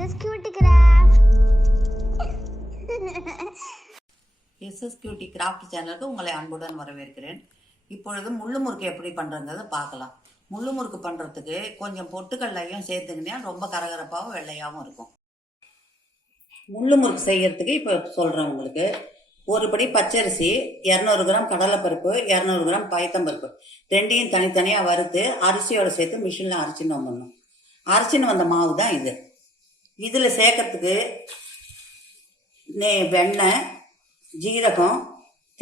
SS Cutie Craft. SS Cutie Craft சேனலுக்கு உங்களை அன்புடன் வரவேற்கிறேன். இப்பொழுது முள்ளு முறுக்கு எப்படி பண்ணுறங்கிறத பார்க்கலாம். முள்ளு முறுக்கு பண்ணுறதுக்கு கொஞ்சம் பொட்டுக்கல்லையும் சேர்த்துக்கினா ரொம்ப கரகரப்பாகவும் வெள்ளையாகவும் இருக்கும். முள்ளு முறுக்கு செய்யறதுக்கு இப்போ சொல்கிறேன் உங்களுக்கு. ஒரு படி பச்சரிசி, 200 கிராம் கடலைப்பருப்பு, 200 கிராம் பயத்தம்பருப்பு ரெண்டையும் தனித்தனியாக வறுத்து அரிசியோடு சேர்த்து மிஷினில் அரைச்சின்னு வந்துடணும். அரைச்சின்னு வந்த மாவு தான் இது. இதில் சேர்க்கறதுக்கு வெண்ணெய், ஜீரகம்,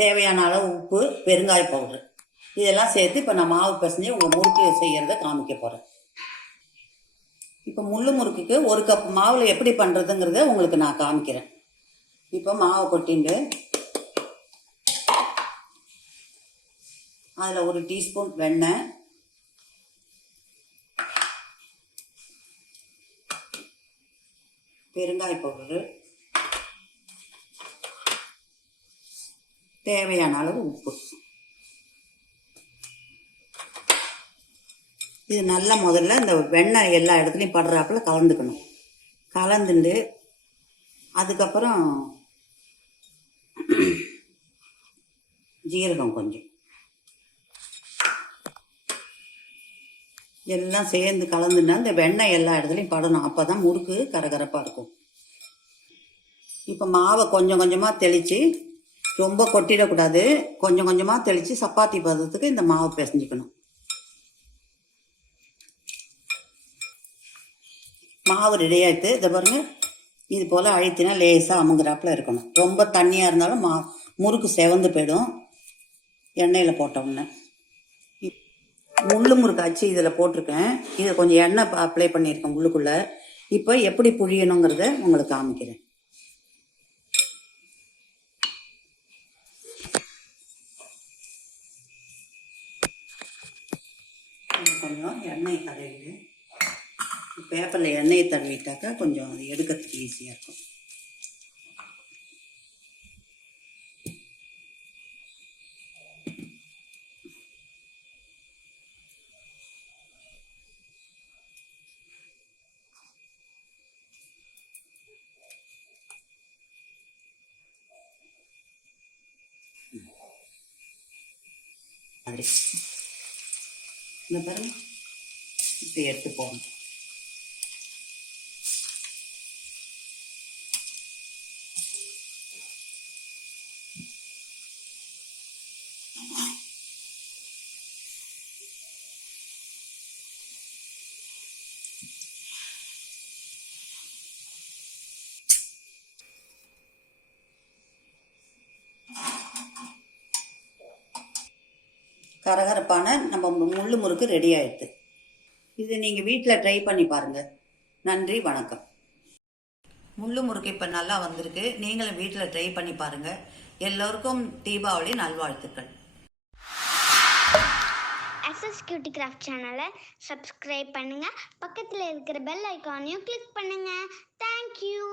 தேவையான அளவு உப்பு, பெருங்காய பவுடர் இதெல்லாம் சேர்த்து இப்போ நான் மாவு பிசைஞ்சு உங்கள் முறுக்கு செய்கிறத காமிக்க போகிறேன். இப்போ முள்ளு முறுக்குக்கு 1 கப் மாவில் எப்படி பண்ணுறதுங்கிறத உங்களுக்கு நான் காமிக்கிறேன். இப்போ மாவை கொட்டிண்டு அதில் 1 டீஸ்பூன் வெண்ணெய், பெருங்காய பவுடரு, தேவையான அளவு உப்பு. இது நல்லா முதல்ல இந்த வெண்ணெய் எல்லா இடத்துலையும் படுறாப்புல கலந்துக்கணும். கலந்துண்டு அதுக்கப்புறம் ஜீரகம் கொஞ்சம் எல்லாம் சேர்ந்து கலந்துன்னா இந்த வெண்ணெய் எல்லா இடத்துலையும் படணும். அப்போ தான் முறுக்கு கரகரப்பாக இருக்கும். இப்போ மாவை கொஞ்சம் கொஞ்சமாக தெளித்து, ரொம்ப கொட்டிடக்கூடாது, கொஞ்சம் கொஞ்சமாக தெளித்து சப்பாத்தி பதத்துக்கு இந்த மாவு பிசைஞ்சிக்கணும். மாவு ரெடி ஆகிட்டு இதை பாருங்கள், இது போல் அழுத்தினா லேசாக அமுங்குறாப்புல இருக்கணும். ரொம்ப தண்ணியாக இருந்தாலும் முறுக்கு செவந்து போயிடும் எண்ணெயில் போட்டோம்னு. முள்ளு முறுக்கு அச்சு இதில் போட்டிருக்கேன். இதை கொஞ்சம் எண்ணெய் அப்ளை பண்ணியிருக்கேன் உள்ளுக்குள்ளே. இப்போ எப்படி புழியணுங்கிறத உங்களுக்கு காமிக்கிறேன். கொஞ்சம் எண்ணெய் தடவிட்டு, பேப்பரில் எண்ணெயை தடவிட்டாக்கா கொஞ்சம் அது எடுக்கிறதுக்கு ஈஸியாக இருக்கும். அப்படி இந்த பாருங்க, இப்படி எடுத்து போகணும். கரகரப்பான நம்ம முள்ளு முறுக்கு ரெடி ஆயிடுது. இது நீங்கள் வீட்டில் ட்ரை பண்ணி பாருங்கள். நன்றி, வணக்கம். முள்ளு முறுக்கு இப்போ நல்லா வந்திருக்கு. நீங்களும் வீட்டில் ட்ரை பண்ணி பாருங்கள். எல்லோருக்கும் தீபாவளி நல்வாழ்த்துக்கள். SS Cutie Craft சேனலை சப்ஸ்கிரைப் பண்ணுங்கள். பக்கத்தில் இருக்கிற பெல் ஐக்கானையும் கிளிக் பண்ணுங்கள். தேங்க்யூ.